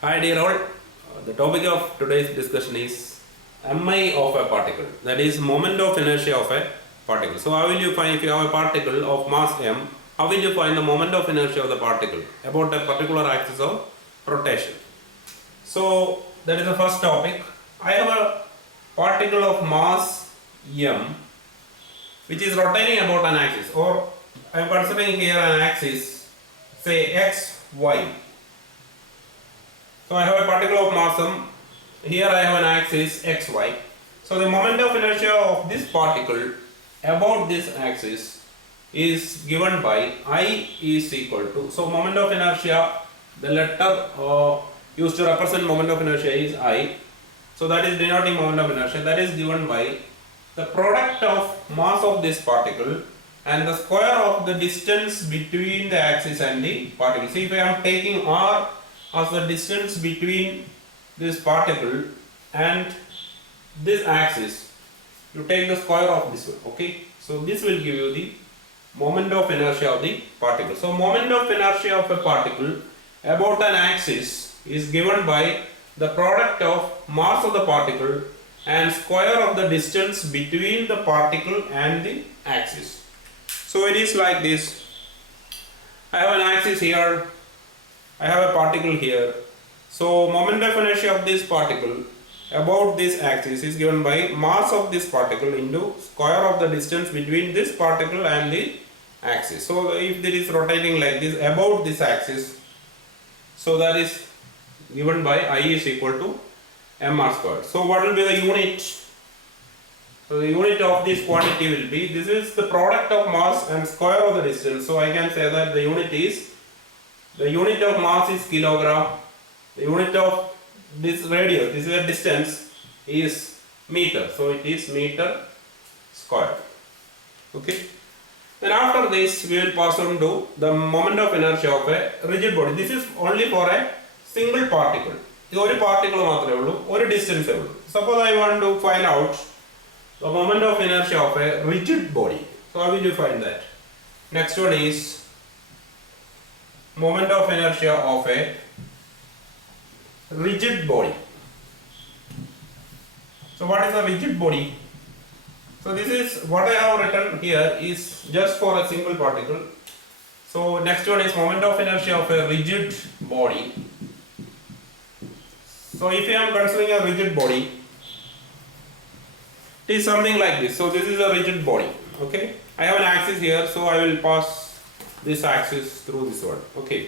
Hi dear all, the topic of today's discussion is MI of a particle, that is moment of inertia of a particle. So how will you find, if you have a particle of mass m, how will you find the moment of inertia of the particle about a particular axis of rotation? So that is the first topic. I have a particle of mass m which is rotating about an axis, or I am considering here an axis, say x, y. So I have a particle of mass m, here I have an axis xy. So the moment of inertia of this particle about this axis is given by I is equal to, so moment of inertia, the letter used to represent moment of inertia is I. So that is denoting moment of inertia, that is given by the product of mass of this particle and the square of the distance between the axis and the particle. See, if I am taking r as the distance between this particle and this axis, you take the square of this one, okay? So this will give you the moment of inertia of the particle. So moment of inertia of a particle about an axis is given by the product of mass of the particle and square of the distance between the particle and the axis. So it is like this. I have an axis here, I have a particle here. So moment of inertia of this particle about this axis is given by mass of this particle into square of the distance between this particle and the axis. So if it is rotating like this about this axis, so that is given by I is equal to mr squared. So what will be the unit? So the unit of this quantity will be, this is the product of mass and square of the distance. So I can say that the unit of mass is kilogram, the unit of this radius, this is a distance, is meter. So it is meter squared. Okay. Then after this we will pass on to the moment of inertia of a rigid body. This is only for a single particle. One particle മാത്രമേ ഉള്ളൂ, ഒരു distance ഉള്ളൂ. Suppose I want to find out the moment of inertia of a rigid body. So how will you find that? Next one is moment of inertia of a rigid body. So what is a rigid body? So this is what I have written here is just for a single particle. So next one is moment of inertia of a rigid body. So if I am considering a rigid body, it is something like this. So this is a rigid body. Okay, I have an axis here, so I will pass this axis through this one. Okay,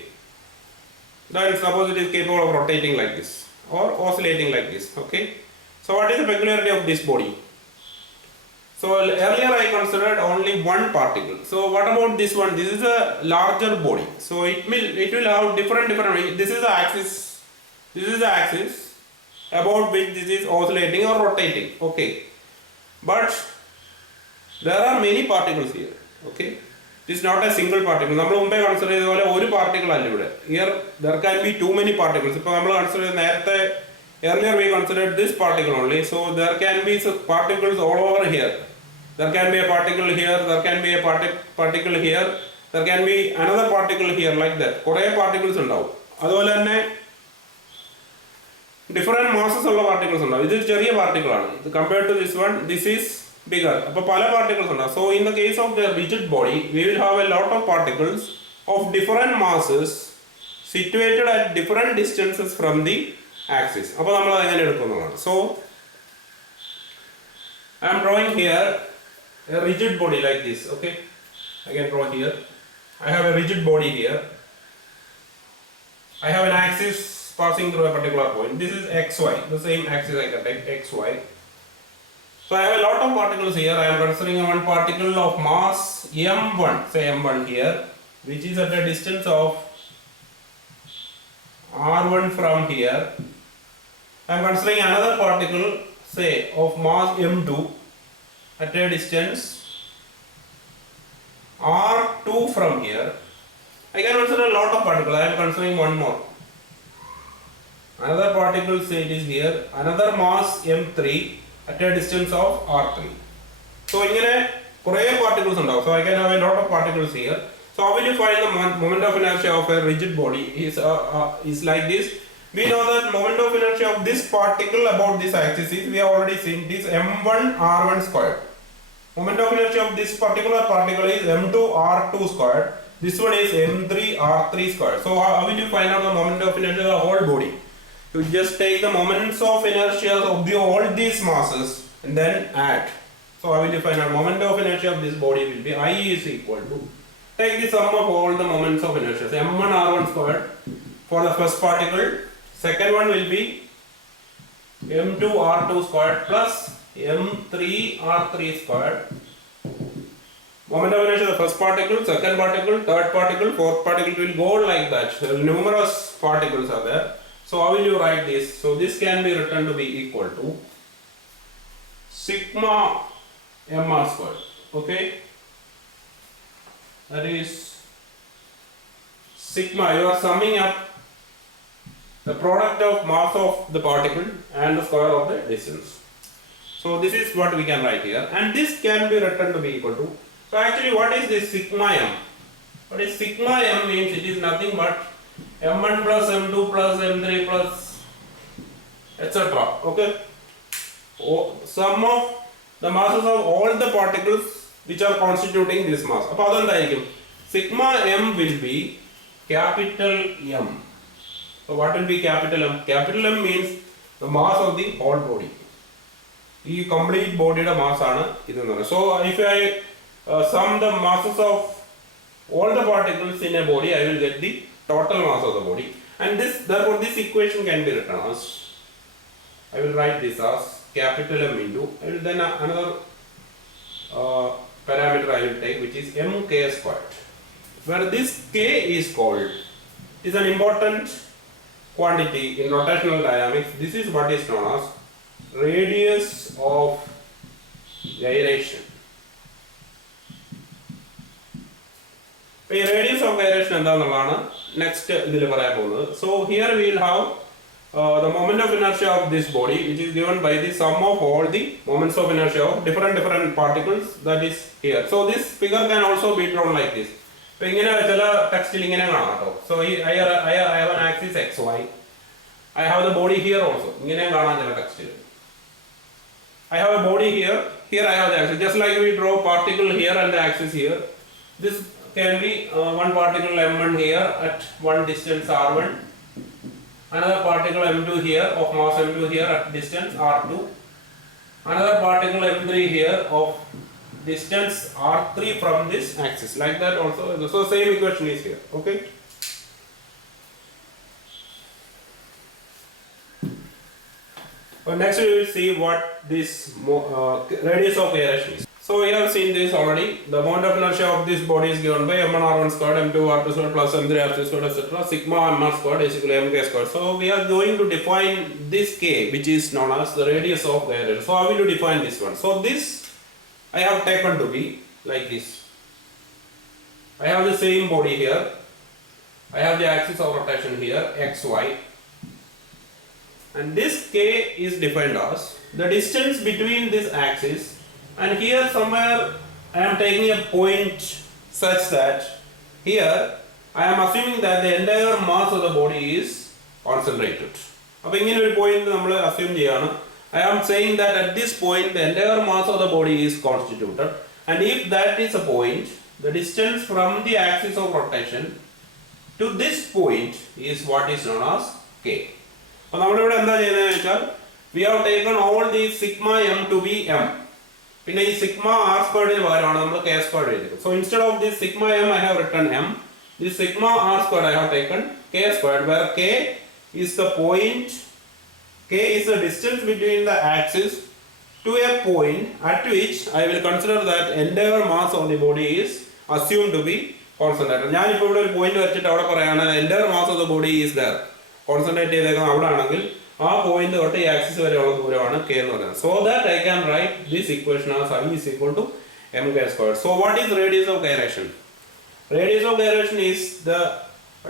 then suppose it is capable of rotating like this or oscillating like this. Okay, so what is the peculiarity of this body? So earlier I considered only one particle. So what about this one? This is a larger body. So it will have different. This is the axis. This is the axis about which this is oscillating or rotating. Okay, but there are many particles here. Okay, it is not a single particle. നമ്മൾ മുമ്പേ consider ചെയ്ത പോലെ ഒരു particle അല്ല ഇവിടെ. Here there can be too many particles. ഇപ്പോൾ നമ്മൾ consider നേരത്തെ earlier we considered this particle only. So there can be particles all over here. There can be a particle here. There can be a particle here. There can be another particle here, like that. കുറേ particles ഉണ്ടാവും. അതുപോലെ തന്നെ different masses ഉള്ള particles ഉണ്ടാവും. ഇത് ചെറിയ particle ആണ്. Compared to this one, this is bigger. അപ്പോൾ പല particles ഉണ്ടാവും. So in the case of the rigid body, we will have a lot of particles of different masses situated at different distances from the axis. അപ്പോൾ നമ്മൾ അത് എങ്ങനെ എടുക്കുന്നതാണ്? So I am drawing here a rigid body like this. Okay, I can draw here. I have a rigid body here. I have an axis passing through a particular point. This is xy, the same axis I can take, xy. So I have a lot of particles here. I am considering one particle of mass m1, say m1 here, which is at a distance of r1 from here. I am considering another particle, say of mass m2 at a distance r2 from here. I can consider a lot of particles. I am considering one more. Another particle, say it is here, another mass m3 at a distance of r3. So ഇങ്ങനെ കുറേ particles ഉണ്ടാവും. So I can have a lot of particles here. So how will you find the moment of inertia of a rigid body? Is like this. We know that moment of inertia of this particle about this axis is, we have already seen, it is m1 r1 squared. Moment of inertia of this particular particle is m2 r2 squared. This one is m3 r3 squared. So how will you find out the moment of inertia of the whole body? You just take the moments of inertia of all these masses and then add. So how will you find out moment of inertia of this body will be I is equal to, take the sum of all the moments of inertia. So m1 r1 squared for the first particle. Second one will be m2 r2 squared plus m3 r3 squared. Moment of inertia of the first particle, second particle, third particle, fourth particle will go like that. So numerous particles are there. So how will you write this? So this can be written to be equal to sigma mr squared. Okay, that is sigma. You are summing up the product of mass of the particle and the square of the distance. So this is what we can write here, and this can be written to be equal to. So actually, what is this sigma m? What is sigma m means? It is nothing but m1 plus m2 plus m3 plus etc. Okay. Sum of the masses of all the particles which are constituting this mass. Sigma m will be capital M. So what will be capital M? Capital M means the mass of the whole body. The complete body mass aanu. So if I sum the masses of all the particles in a body, I will get the total mass of the body. And therefore this equation can be written as, I will write this as capital M into, I will then another parameter I will take, which is mk squared, where this k is called, is an important quantity in rotational dynamics. This is what is known as radius of gyration. Radius of gyration next. So here we will have the moment of inertia of this body, which is given by the sum of all the moments of inertia of different particles, that is here. So this figure can also be drawn like this. So I have an axis xy. I have the body here also. I have a body here. Here I have the axis. Just like we draw particle here and the axis here. This can be one particle m1 here at one distance r1. Another particle m2 here of mass m2 here at distance r2. Another particle m3 here of distance r3 from this axis. Like that also. So same equation is here. Okay. Next we will see what this radius of gyration is. So we have seen this already. The moment of inertia of this body is given by m1 r1 squared, m2 r2 squared plus m3 r3 squared, etc. Sigma mr squared is equal to mk squared. So we are going to define this k, which is known as the radius of gyration. So how will you define this one? So this I have taken to be like this. I have the same body here. I have the axis of rotation here, xy. And this k is defined as the distance between this axis, and here somewhere I am taking a point such that here I am assuming that the entire mass of the body is concentrated. I am saying that at this point the entire mass of the body is constituted, and if that is a point, the distance from the axis of rotation to this point is what is known as k. We have taken all these sigma m to be m. Sigma r squared is k squared. So instead of this sigma m I have written m. This sigma r squared I have taken k squared, where k is the point, k is the distance between the axis to a point at which I will consider that entire mass of the body is assumed to be concentrated. If I point the entire mass of the body is there. Concentrate point axis so that I can write this equation as I is equal to mk squared. So what is radius of gyration? Radius of gyration is the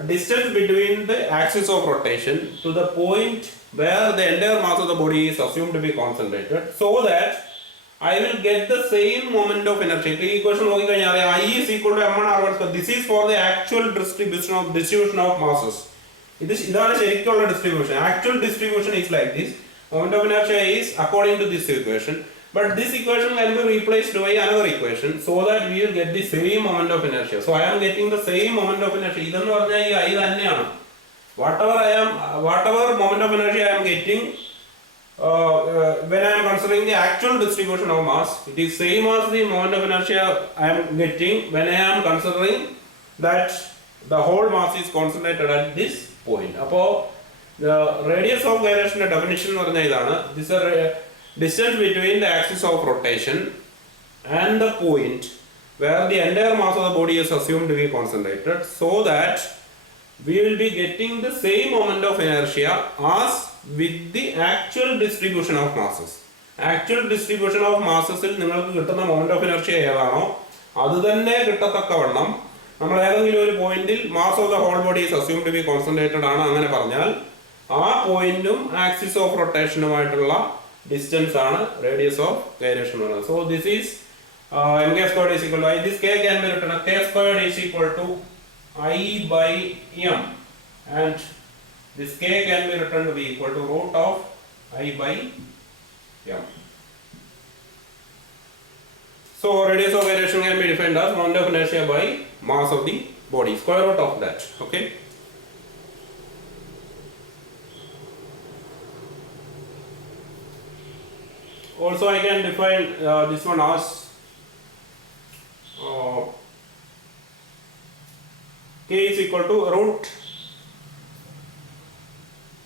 distance between the axis of rotation to the point where the entire mass of the body is assumed to be concentrated, so that I will get the same moment of inertia. Equation I is equal to m1 r1 squared. This is for the actual distribution of masses. ഇതാണ് ശരിക്കുള്ള distribution. Actual distribution is like this. Moment of inertia is according to this equation. But this equation can be replaced by another equation so that we will get the same moment of inertia. So I am getting the same moment of inertia. ഇതെന്ന് പറഞ്ഞാൽ ഈ I തന്നെയാണ്. Whatever moment of inertia I am getting when I am considering the actual distribution of mass, it is same as the moment of inertia I am getting when I am considering that the whole mass is concentrated at this point. അപ്പോൾ the radius of gyration definition എന്ന് പറഞ്ഞാൽ ഇതാണ്. This is a distance between the axis of rotation and the point where the entire mass of the body is assumed to be concentrated, so that we will be getting the same moment of inertia as with the actual distribution of masses. Actual distribution of masses ൽ നിങ്ങൾക്ക് കിട്ടുന്ന moment of inertia ഏതാണോ അത് തന്നെ കിട്ടത്തക്കവണ്ണം നമ്മൾ ഏതെങ്കിലും ഒരു പോയിന്റിൽ mass of the whole body is assume to be concentrated ആണ് അങ്ങനെ പറഞ്ഞാൽ ആ പോയിന്റും ആക്സിസ് ഓഫ് റൊട്ടേഷനുമായിട്ടുള്ള ഡിസ്റ്റൻസ് ആണ് റേഡിയസ് ഓഫ് ഗൈറേഷൻ എന്ന് പറയുന്നത്. So this is mk squared is equal to I. This k can be written as k squared is equal to I by m, and this k can be written to be equal to root of I by m. So radius of gyration can be defined as moment of inertia by mass of the body, square root of that. Okay. Also I can define this one as k is equal to root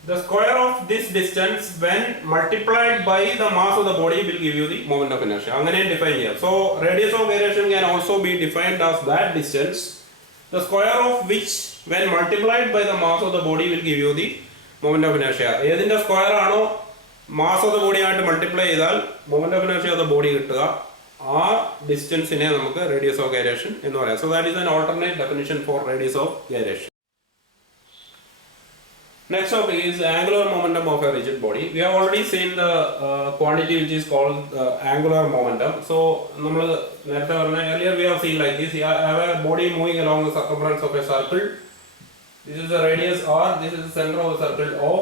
the square of this distance when multiplied by the mass of the body will give you the moment of inertia. അങ്ങനെ define ചെയ്യാം. So radius of gyration can also be defined as that distance the square of which when multiplied by the mass of the body will give you the moment of inertia. ഏതിന്റെ square ആണോ mass of the body ആയിട്ട് multiply ചെയ്താൽ moment of inertia of the body കിട്ടുക ആ ഡിസ്റ്റൻസിനെ നമുക്ക് radius of gyration എന്ന് പറയാം. So that is an alternate definition for radius of gyration. Next topic is angular momentum of a rigid body. We have already seen the quantity which is called angular momentum. So earlier we have seen like this. You have a body moving along the circumference of a circle. This is the radius r, this is the center of the circle O,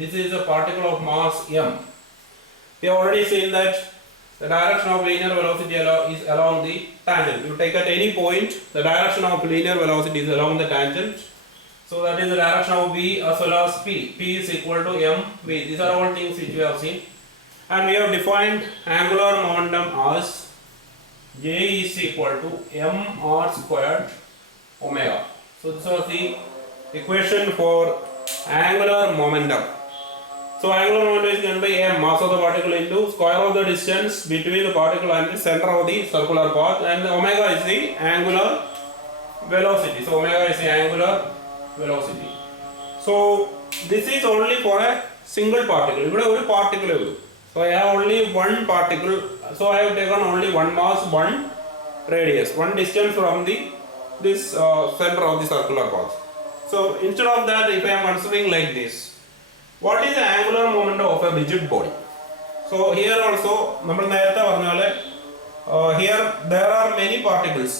this is a particle of mass m. We have already seen that the direction of linear velocity is along the tangent. You take at any point, the direction of linear velocity is along the tangent. So that is the direction of v as well as p. P is equal to mv. These are all things which we have seen. And we have defined angular momentum as J is equal to mr squared omega. So this was the equation for angular momentum. So angular momentum is given by m, mass of the particle, into square of the distance between the particle and the center of the circular path, and the omega is the angular velocity. So omega is the angular velocity. So this is only for a single particle. ഇവിടെ ഒരു particle ഉള്ളൂ. So I have only one particle. So I have taken only one mass, one radius, one distance from this center of the circular path. So instead of that, if I am considering like this, what is the angular momentum of a rigid body? So here also, നമ്മൾ നേരത്തെ പറഞ്ഞ പോലെ here there are many particles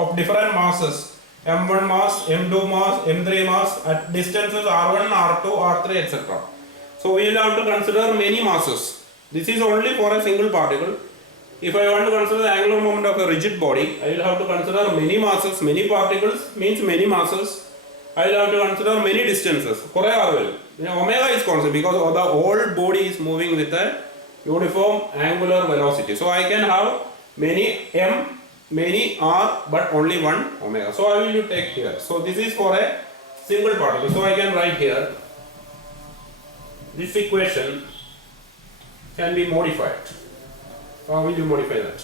of different masses. M1 mass, M2 mass, M3 mass at distances R1, R2, R3, etc. So we will have to consider many masses. This is only for a single particle. If I want to consider the angular momentum of a rigid body, I will have to consider many masses, many particles means many masses. I will have to consider many distances. Omega is constant because the whole body is moving with a uniform angular velocity. So I can have many m, many r, but only one omega. So I will take here. So this is for a single particle. So I can write here. This equation can be modified. How will you modify that?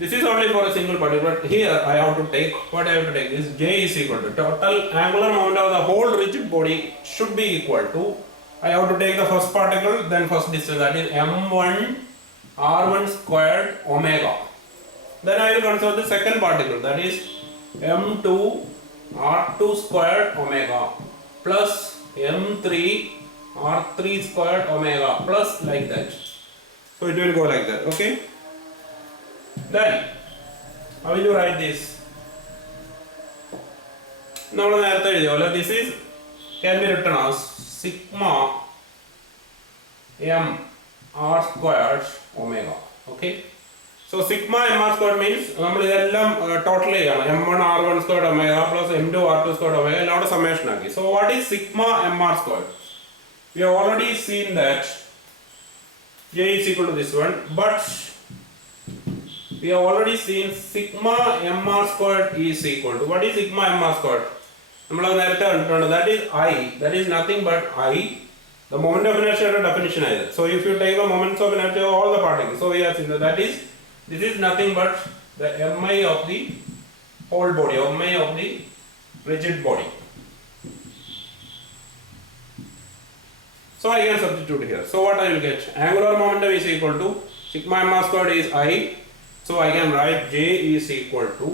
This is only for a single particle, but here I have to take, what I have to take is J is equal to total angular momentum of the whole rigid body should be equal to, I have to take the first particle, then first distance, that is m1 r1 squared omega. Then I will consider the second particle, that is m2 r2 squared omega plus m3 r3 squared omega plus like that. So it will go like that. Okay. Then how will you write this? നമ്മൾ നേരത്തെ എഴുതിയ പോലെ this is can be written as sigma m r squared omega. Okay, so sigma m r squared means നമ്മൾ ഇതെല്ലാം total ചെയ്യാണ് m1 r1 squared omega plus m2 r2 squared omega എല്ലാം summation ആക്കി. So what is sigma m r squared? We have already seen that J is equal to this one, but we have already seen sigma mr squared is equal to, what is sigma mr squared? നമ്മൾ നേരത്തെ കണ്ടിട്ടുണ്ട്, that is I, that is nothing but I, the moment of inertia definition is. So if you take the moments of inertia of all the particles, so we have seen that is, this is nothing but the mi of the whole body, mi of the rigid body. So I can substitute here. So what I will get? Angular momentum is equal to sigma mr squared is I. So I can write J is equal to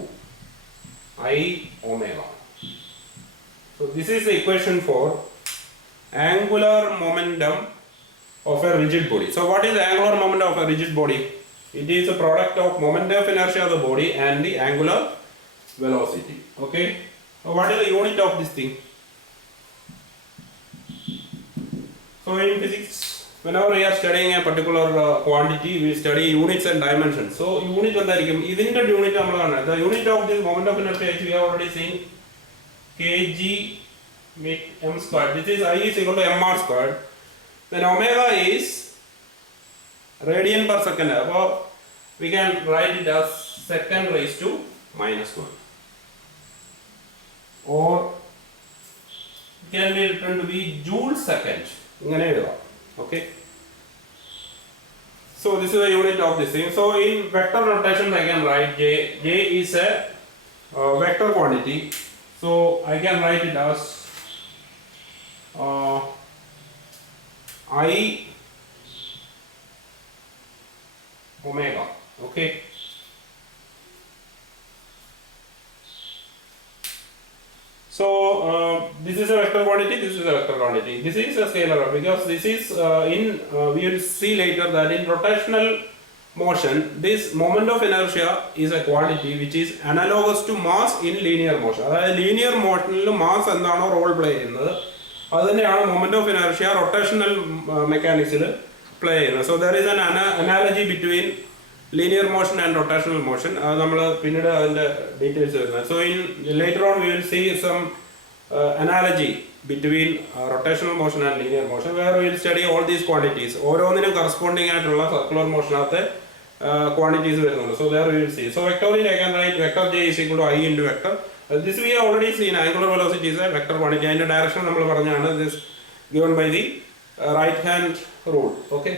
I omega. So this is the equation for angular momentum of a rigid body. So what is the angular momentum of a rigid body? It is a product of momentum of inertia of the body and the angular velocity. Okay. So what is the unit of this thing? So in physics, whenever we are studying a particular quantity, we study units and dimensions. So unit എന്തായിരിക്കും? ഇതിന്റെ unit നമ്മൾ കാണുന്നത്. The unit of this moment of inertia we have already seen kg m squared. This is I is equal to mr squared. Then omega is radian per second. So we can write it as second raised to minus 1. Or it can be written to be joule second. Okay, so this is the unit of this thing. So in vector notation I can write J is a vector quantity, so I can write it as I omega. Okay, so this is a vector quantity, this is a vector quantity, this is a scalar because this is we will see later that in rotational motion this moment of inertia is a quantity which is analogous to mass in linear motion. അതായത് linear motionil mass എന്താണോ role play ചെയ്യുന്നത് അത് തന്നെയാണ് moment of inertia rotational mechanics play ചെയ്യുന്നത്. So there is an analogy between linear motion and rotational motion. നമ്മൾ പിന്നീട് അതിന്റെ details വരുന്നത്. So in later on we will see some analogy between rotational motion and linear motion where we will study all these quantities. ഓരോന്നിനും corresponding ആയിട്ടുള്ള circular motion ആകത്തെ quantities വരുന്നുണ്ട്. So there we will see. So vectorial I can write vector J is equal to I into vector. This we have already seen. Angular velocity is a vector quantity. അതിന്റെ direction നമ്മൾ പറഞ്ഞാണ് this given by the right hand rule. Okay.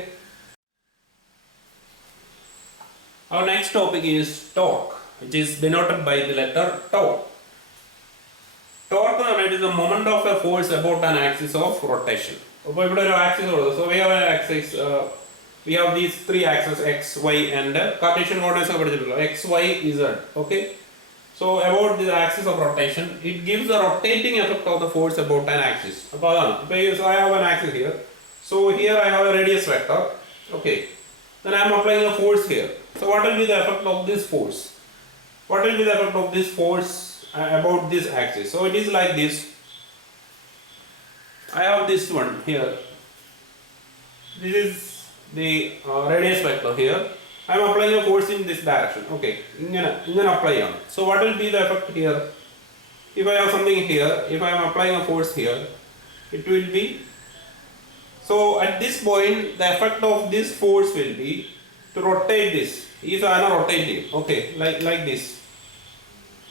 Our next topic is torque, which is denoted by the letter tau. Torque is the moment of a force about an axis of rotation. So we have an axis, we have these three axes x, y and Cartesian coordinates x, y, z. Okay. So about the axis of rotation, it gives the rotating effect of the force about an axis. So I have an axis here. So here I have a radius vector. Okay. Then I am applying a force here. So what will be the effect of this force? What will be the effect of this force about this axis? So it is like this. I have this one here. This is the radius vector here. I am applying a force in this direction. Okay, apply on. So what will be the effect here? If I have something here, if I am applying a force here, it will be. So at this point, the effect of this force will be to rotate this. Is rotating. Okay, like this.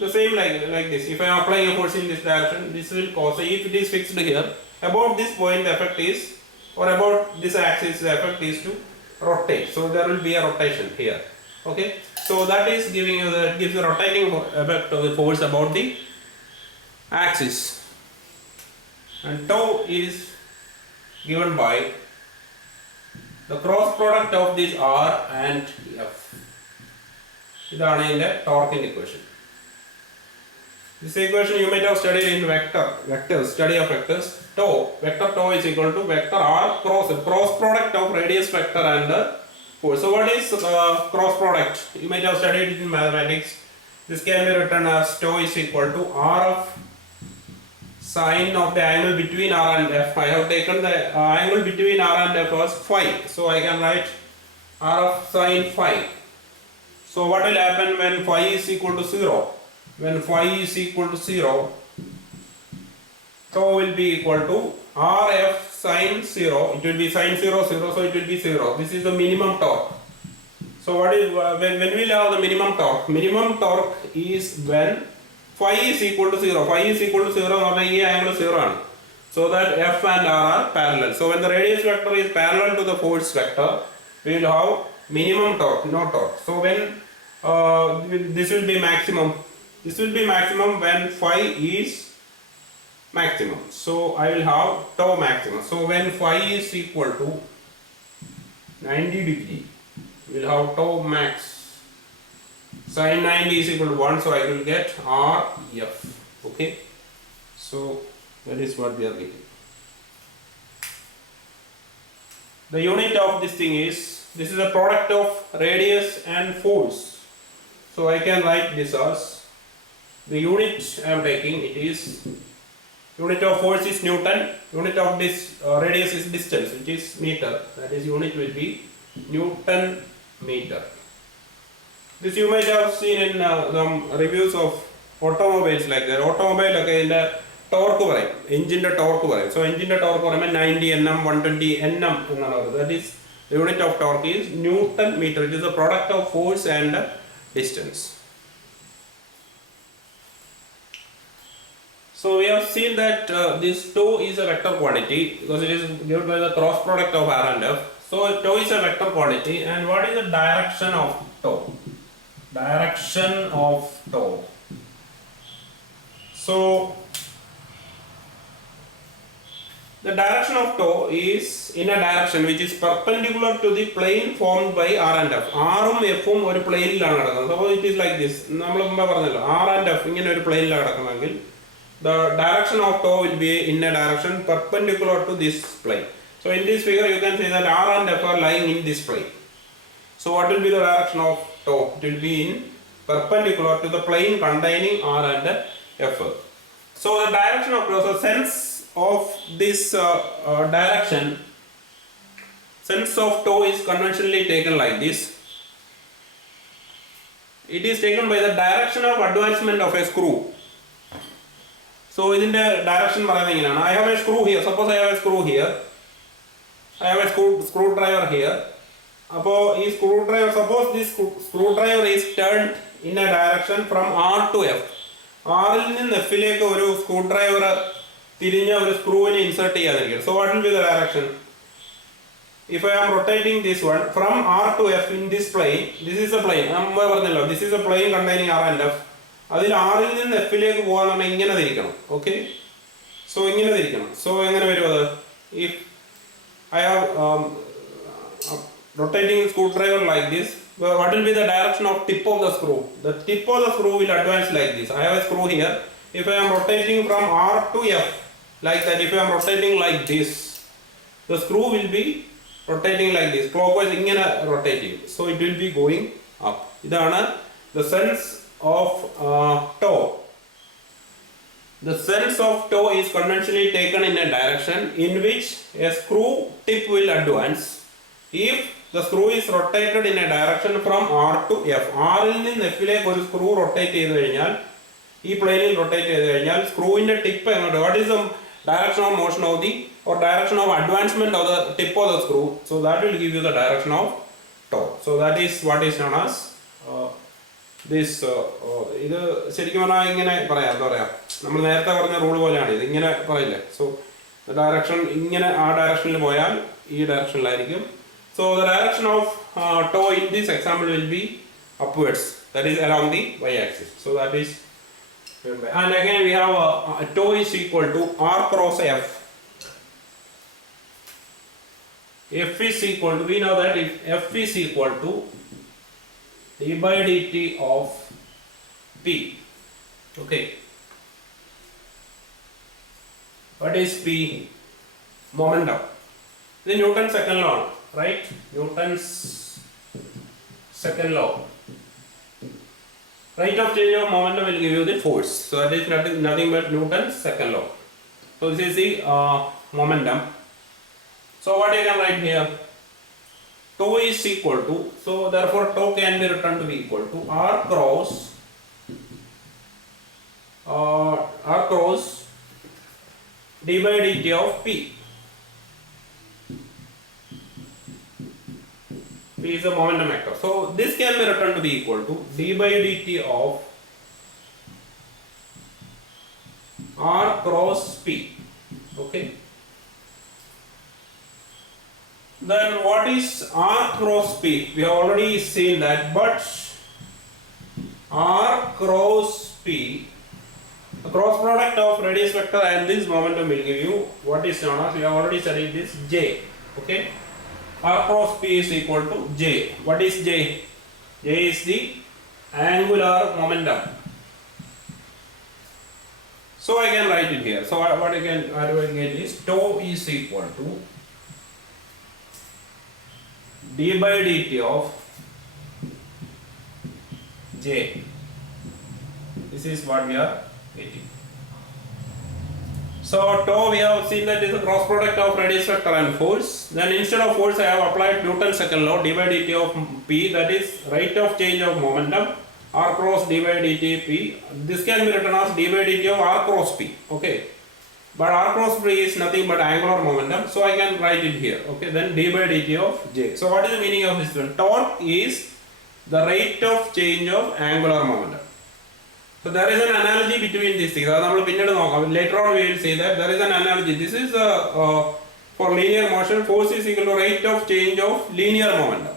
The same like this. If I am applying a force in this direction, this will cause. If it is fixed here, about this point the effect is, or about this axis the effect is to rotate. So there will be a rotation here. Okay. So that is giving you gives the rotating effect of the force about the axis. And tau is given by the cross product of this R and F. ഇതാണ് ഇതിന്റെ ടോർക്കിന്റെ equation. This equation you might have studied in vectors, study of vectors. Tau, vector tau is equal to vector R cross product of radius vector and the force. So what is cross product? You might have studied it in mathematics. This can be written as tau is equal to R of sine of the angle between R and F. I have taken the angle between R and F as phi. So I can write R of sine phi. So what will happen when phi is equal to 0? When phi is equal to 0, tau will be equal to Rf sine 0. It will be sine 0, 0, so it will be 0. This is the minimum torque. So what is when we will have the minimum torque? Minimum torque is when phi is equal to 0. Phi is equal to 0 or the angle 0. So that F and R are parallel. So when the radius vector is parallel to the force vector, we will have minimum torque, no torque. So when this will be maximum. This will be maximum when phi is maximum. So I will have tau maximum. So when phi is equal to 90 degree, we will have tau max. Sin 90 is equal to 1, so I will get Rf. Okay. So that is what we are getting. The unit of this thing this is a product of radius and force. So I can write this as the unit I am taking. It is unit of force is Newton, unit of this radius is distance, which is meter. That is unit will be Newton meter. This you might have seen in some reviews of automobiles like that. Automobile okay, in the torque engine torque. So engine torque 90 Nm, 120 Nm. That is the unit of torque is Newton meter. It is a product of force and distance. So we have seen that this tau is a vector quantity because it is given by the cross product of R and F. So tau is a vector quantity, and what is the direction of tau? Direction of tau. So the direction of tau is in a direction which is perpendicular to the plane formed by R and F. R um F um oru plane ilana nadakkunnu. Suppose it is like this. Nammal mumbe parnallo R and F ingane oru plane il nadakkunengil the direction of tau will be in a direction perpendicular to this plane. So in this figure you can see that R and F are lying in this plane. So what will be the direction of tau? It will be in perpendicular to the plane containing R and F. So the direction of tau, so sense of this direction, sense of tau is conventionally taken like this. It is taken by the direction of advancement of a screw. So in the direction I have a screw here. Suppose I have a screw here. I have a screwdriver here. Suppose this screwdriver is turned in a direction from R to F. R il ninnu F ilekku oru screwdriver തിരിഞ്ഞ ഒരു സ്ക്രൂവിനെ insert ചെയ്യാതിരിക്കും. So what will be the direction? If I am rotating this one from R to F in this plane, this is a plane. നമ്മൾ പറഞ്ഞല്ലോ, this is a plane containing R and F. അതിൽ R ൽ നിന്ന് F ലേക്ക് പോകാൻ ഇങ്ങനെ തിരിക്കണം. Okay, so ഇങ്ങനെ തിരിക്കണം. So എങ്ങനെ വരും അത്? If I have rotating screwdriver like this, what will be the direction of tip of the screw? The tip of the screw will advance like this. I have a screw here. If I am rotating from R to F like that, if I am rotating like this, the screw will be rotating like this, clockwise ingana rotating. So it will be going up. Idana the sense of tau. The sense of tau is conventionally taken in a direction in which a screw tip will advance. If the screw is rotated in a direction from R to F, R il ninnu F ilekku oru screw rotate cheyidu kazhinjal ee plane il rotate cheyidu kazhinjal screw inde tip engote, what is the direction of motion of the or direction of advancement of the tip of the screw? So that will give you the direction of tau. So that is what is known as this ഇത് ശരിക്കും പറഞ്ഞാൽ ഇങ്ങനെ പറയാം, എന്താ പറയുക, നമ്മൾ നേരത്തെ പറഞ്ഞ റൂൾ പോലെയാണ് ഇത്, ഇങ്ങനെ പറയില്ലേ. സോ ഡയറക്ഷൻ ഇങ്ങനെ ആ ഡയറക്ഷനിൽ പോയാൽ ഈ ഡയറക്ഷനിലായിരിക്കും. So the direction of tau in this example will be upwards, that is along the y-axis. So that is, and again we have tau is equal to R cross F. F is equal to, we know that if F is equal to d by dt of P. Okay, what is P? Momentum. The Newton's second law, right? Newton's second law. Rate of change of momentum will give you the force. So that is nothing but Newton's second law. So this is the momentum. So what you can write here? Tau is equal to, so therefore tau can be written to be equal to r cross d by dt of p. P is a momentum vector. So this can be written to be equal to d by dt of r cross p. Okay. Then what is r cross p? We have already seen that, but r cross p, the cross product of radius vector and this momentum will give you what is known as, we have already studied this, j. Okay. R cross p is equal to j. What is j? J is the angular momentum. So I can write it here. So what I can get is tau is equal to d by dt of j. This is what we are getting. So tau, we have seen that is the cross product of radius vector and force. Then instead of force I have applied Newton's second law, d by dt of p, that is rate of change of momentum, r cross d by dt p. This can be written as d by dt of r cross p. Okay. But r cross p is nothing but angular momentum, so I can write it here. Okay, then d by dt of j. So what is the meaning of this one? Torque is the rate of change of angular momentum. So there is an analogy between these things. Later on we will see that there is an analogy. This is for linear motion, force is equal to rate of change of linear momentum.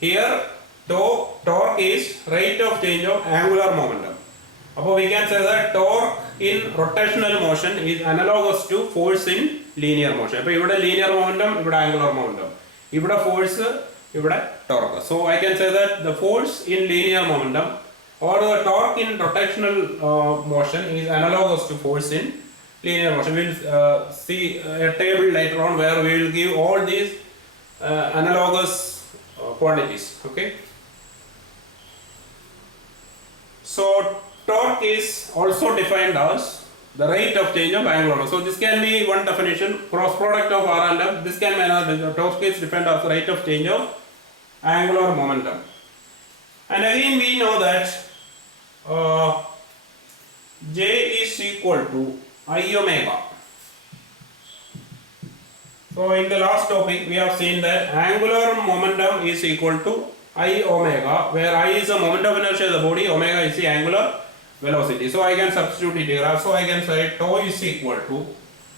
Here torque is rate of change of angular momentum. So we can say that torque in rotational motion is analogous to force in linear motion. So here linear momentum, here angular momentum. Here force, here torque. So I can say that the force in linear momentum or the torque in rotational motion is analogous to force in linear motion. We will see a table later on where we will give all these analogous quantities. Okay. So torque is also defined as the rate of change of angular momentum. So this can be one definition, cross product of r and f. This can be another. Torque is defined as the rate of change of angular momentum. And again we know that j is equal to I omega. So in the last topic we have seen that angular momentum is equal to I omega, where I is the moment of inertia of the body, omega is the angular velocity. So I can substitute it here. So I can say tau is equal to,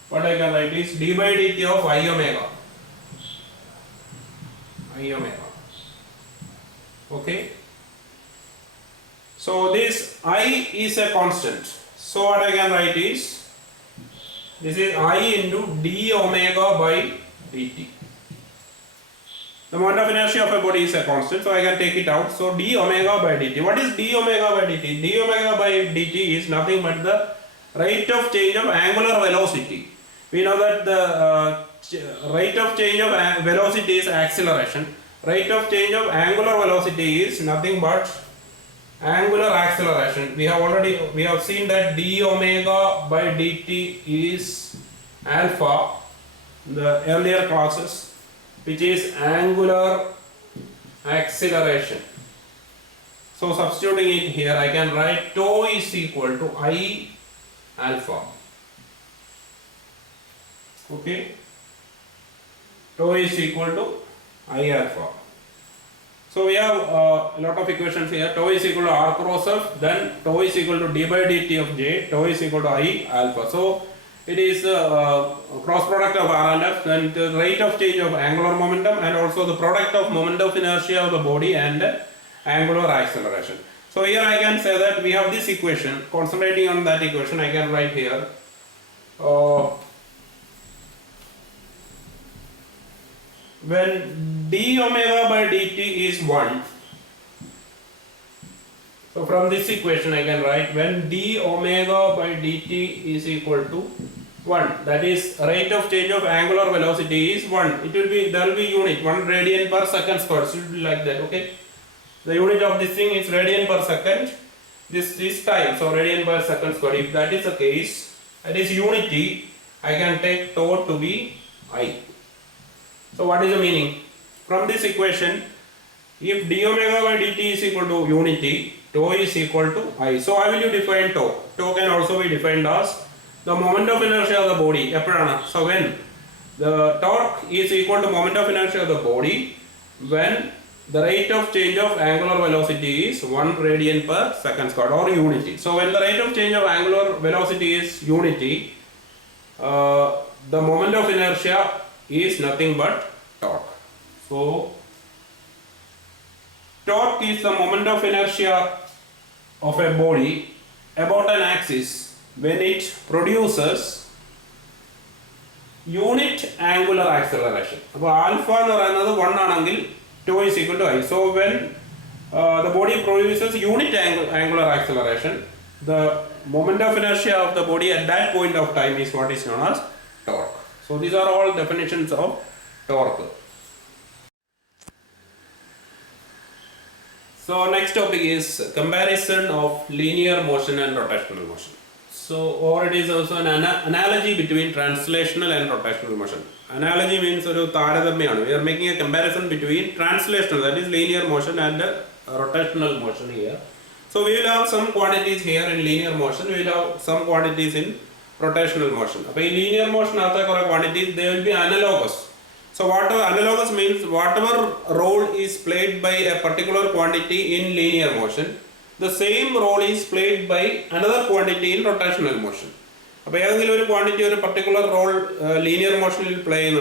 what I can write is d by dt of I omega. I omega. Okay. So this I is a constant. So what I can write is, this is I into d omega by dt. The moment of inertia of a body is a constant, so I can take it out. So d omega by dt. What is d omega by dt? D omega by dt is nothing but the rate of change of angular velocity. We know that the rate of change of velocity is acceleration. Rate of change of angular velocity is nothing but angular acceleration. We have seen that d omega by dt is alpha in the earlier classes, which is angular acceleration. So substituting it here, I can write tau is equal to I alpha. Okay, tau is equal to I alpha. So we have a lot of equations here. Tau is equal to r cross f, then tau is equal to d by dt of j, tau is equal to I alpha. So it is the cross product of r and f, then the rate of change of angular momentum, and also the product of moment of inertia of the body and angular acceleration. So here I can say that we have this equation. Concentrating on that equation, I can write here when d omega by dt is 1. So from this equation I can write when d omega by dt is equal to 1, that is rate of change of angular velocity is 1. It will be, there will be unit 1 radian per second squared. So it will be like that. Okay, the unit of this thing is radian per second. This is time, so radian per second squared. If that is the case, that is unity, I can take tau to be I. So what is the meaning? From this equation, if d omega by dt is equal to unity, tau is equal to I. So how will you define tau? Tau can also be defined as the moment of inertia of the body. So when the torque is equal to moment of inertia of the body when the rate of change of angular velocity is 1 radian per second squared or unity. So when the rate of change of angular velocity is unity, the moment of inertia is nothing but torque. So torque is the moment of inertia of a body about an axis when it produces unit angular acceleration. So alpha another 1 angle, tau is equal to I. So when the body produces unit angular acceleration, the moment of inertia of the body at that point of time is what is known as torque. So these are all definitions of torque. So next topic is comparison of linear motion and rotational motion. So or it is also an analogy between translational and rotational motion. Analogy means we are making a comparison between translational, that is linear motion, and rotational motion here. So we will have some quantities here in linear motion, we will have some quantities in rotational motion. In linear motion quantities, they will be analogous. So whatever analogous means, whatever role is played by a particular quantity in linear motion, the same role is played by another quantity in rotational motion. If a quantity or a particular role linear motion will play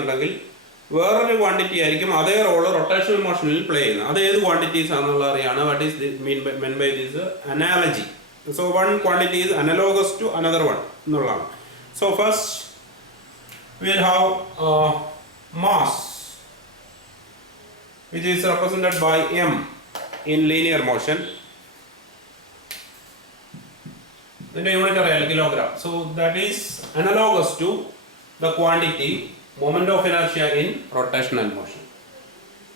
where quantity other role rotational motion will play. Other quantities what is meant by this analogy. So one quantity is analogous to another one. So first we will have mass, which is represented by m in linear motion. Then the unit of kilogram. So that is analogous to the quantity moment of inertia in rotational motion.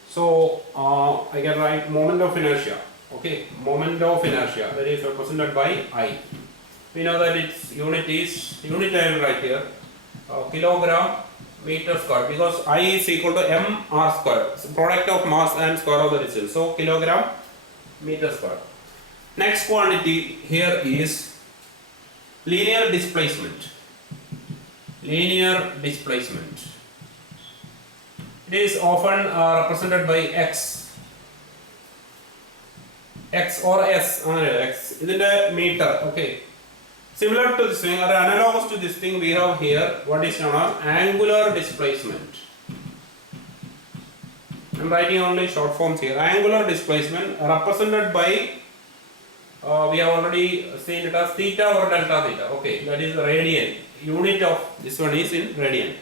So I can write moment of inertia. Okay, moment of inertia, that is represented by I. We know that its unit is, unit I will write here, kilogram meter square, because I is equal to m r square, so product of mass and square of the distance. So kilogram meter square. Next quantity here is linear displacement. Linear displacement. It is often represented by x. X or s. X is a meter. Okay. Similar to this thing, or analogous to this thing, we have here what is known as angular displacement. I am writing only short forms here. Angular displacement represented by, we have already seen it as theta or delta theta. Okay, that is radian. Unit of this one is in radian.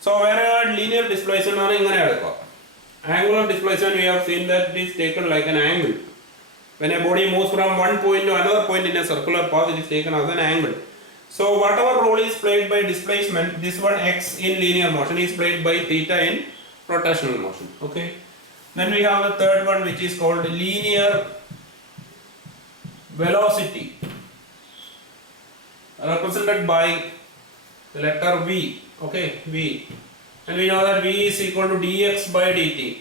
So where linear displacement angular displacement, we have seen that it is taken like an angle. When a body moves from one point to another point in a circular path, it is taken as an angle. So whatever role is played by displacement, this one x in linear motion is played by theta in rotational motion. Okay. Then we have the third one, which is called linear velocity, represented by the letter V. Okay, V. And we know that V is equal to dx by dt.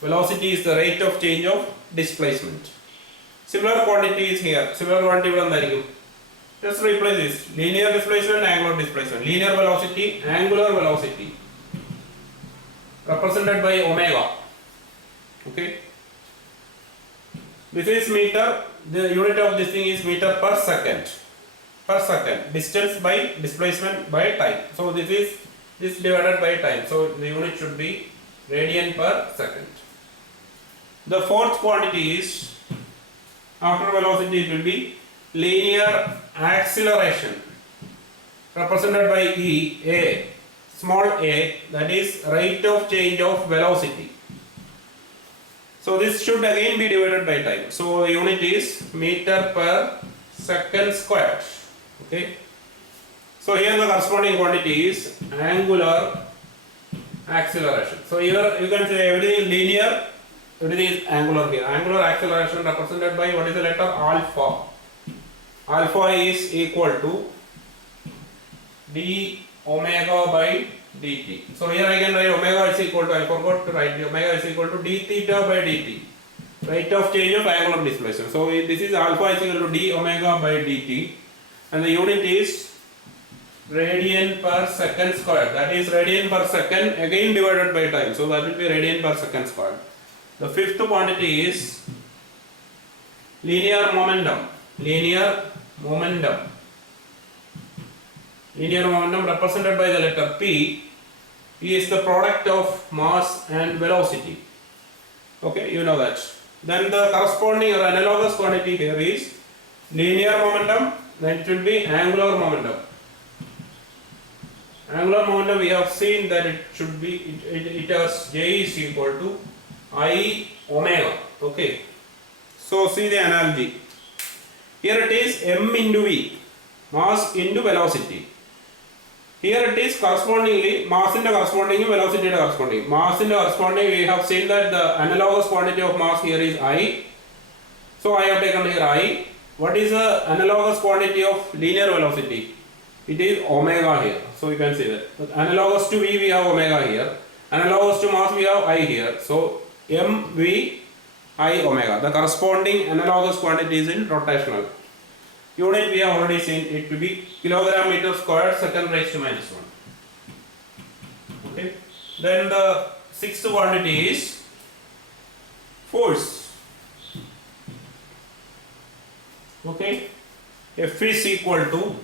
Velocity is the rate of change of displacement. Similar quantity is here. Similar quantity. Just replace this. Linear displacement, angular displacement. Linear velocity, angular velocity. Represented by omega. Okay. This is meter. The unit of this thing is meter per second. Per second. Distance by displacement by time. So this is this divided by time. So the unit should be radian per second. The fourth quantity is, after velocity, it will be linear acceleration, represented by E, A, small a, that is rate of change of velocity. So this should again be divided by time. So the unit is meter per second squared. Okay. So here the corresponding quantity is angular acceleration. So here you can say everything is linear, everything is angular here. Angular acceleration represented by what is the letter alpha. Alpha is equal to d omega by dt. So here I can write omega is equal to, I forgot to write, omega is equal to d theta by dt, rate of change of angular displacement. So this is alpha is equal to d omega by dt, and the unit is radian per second squared. That is radian per second again divided by time. So that will be radian per second squared. The fifth quantity is linear momentum. Linear momentum. Linear momentum represented by the letter P. P is the product of mass and velocity. Okay, you know that. Then the corresponding or analogous quantity here is linear momentum. Then it will be angular momentum. Angular momentum, we have seen that it should be, it has J is equal to I omega. Okay. So see the analogy. Here it is m into v, mass into velocity. Here it is correspondingly mass into corresponding velocity into corresponding. Mass into corresponding, we have seen that the analogous quantity of mass here is I. So I have taken here I. What is the analogous quantity of linear velocity? It is omega here. So you can see that. But analogous to v we have omega here. Analogous to mass we have I here. So mv I omega. The corresponding analogous quantity is in rotational. Unit we have already seen it to be kilogram meter squared second raised to minus 1. Okay. Then the sixth quantity is force. Okay. F is equal to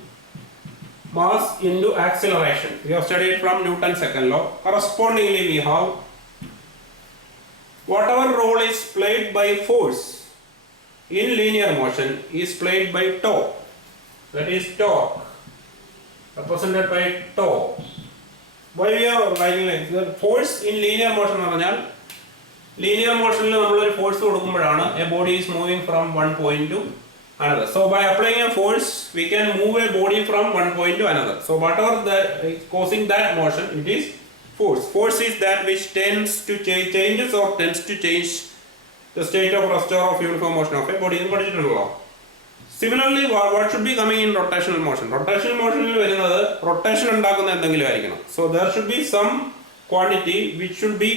mass into acceleration. We have studied from Newton's second law. Correspondingly we have whatever role is played by force in linear motion is played by tau. That is torque, represented by tau. Why we are writing like this? Force in linear motion എന്ന് പറഞ്ഞാൽ linear motion ൽ നമ്മൾ ഒരു force കൊടുക്കുമ്പോഴാണ് a body is moving from one point to another. So by applying a force, we can move a body from one point to another. So whatever that is causing that motion, it is force. Force is that which tends to changes or tends to change the state of rest or of uniform motion of a body. Similarly, what should be coming in rotational motion? Rotational motion is rotation ഉണ്ടാക്കുന്ന എന്തെങ്കിലും ആയിരിക്കണം. So there should be some quantity which should be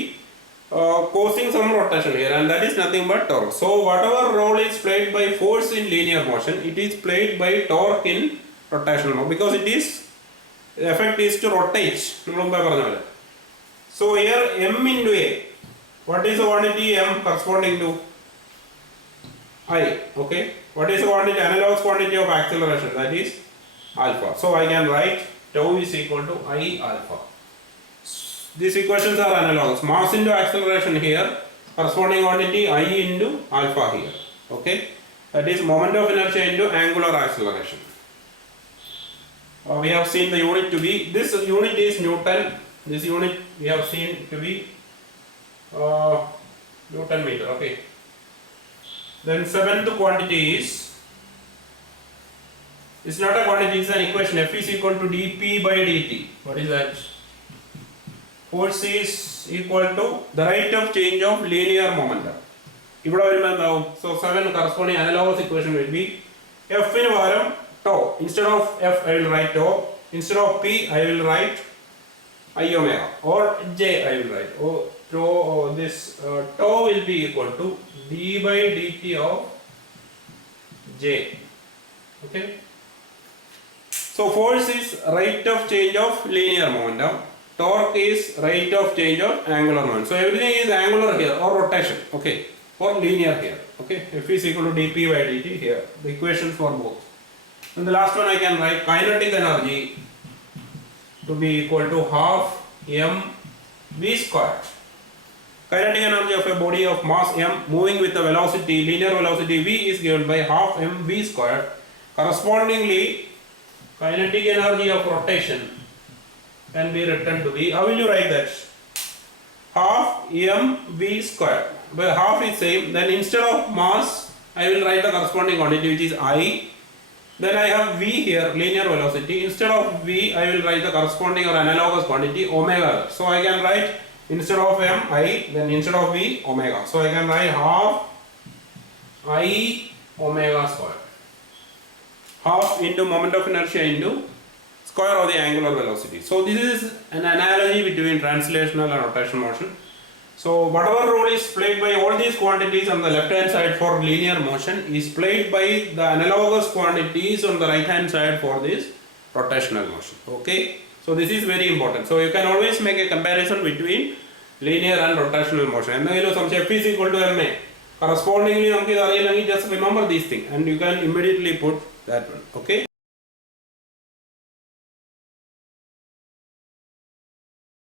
causing some rotation here, and that is nothing but torque. So whatever role is played by force in linear motion, it is played by torque in rotational motion, because it is, the effect is to rotate. So here m into a, what is the quantity m corresponding to? I. Okay. What is the quantity, analogous quantity of acceleration? That is alpha. So I can write tau is equal to I alpha. These equations are analogous. Mass into acceleration here, corresponding quantity I into alpha here. Okay. That is moment of inertia into angular acceleration. We have seen the unit to be, this unit is Newton. This unit we have seen to be Newton meter. Okay. Then seventh quantity is, it's not a quantity, it's an equation. F is equal to dp by dt. What is that? Force is equal to the rate of change of linear momentum. So 7 corresponding analogous equation will be F in varam tau. Instead of F I will write tau. Instead of P I will write I omega, or J I will write. This tau will be equal to d by dt of J. Okay. So force is rate of change of linear momentum. Torque is rate of change of angular momentum. So everything is angular here, or rotation. Okay. Or linear here. Okay. F is equal to dp by dt here. The equations for both. And the last one I can write kinetic energy to be equal to half m v squared. Kinetic energy of a body of mass m moving with the velocity, linear velocity v, is given by half m v squared. Correspondingly, kinetic energy of rotation can be written to be, how will you write that? Half m v squared. But half is same, then instead of mass I will write the corresponding quantity, which is I. Then I have v here, linear velocity. Instead of v I will write the corresponding or analogous quantity omega. So I can write, instead of m I, then instead of v omega. So I can write half I omega squared. Half into moment of inertia into square of the angular velocity. So this is an analogy between translational and rotational motion. So whatever role is played by all these quantities on the left hand side for linear motion is played by the analogous quantities on the right hand side for this rotational motion. Okay, so this is very important. So you can always make a comparison between linear and rotational motion. എന്തെങ്കിലും സംശയം F is equal to ma. Correspondingly നമുക്ക് ഇത് അറിയില്ലെങ്കിൽ just remember these things and you can immediately put that one. Okay.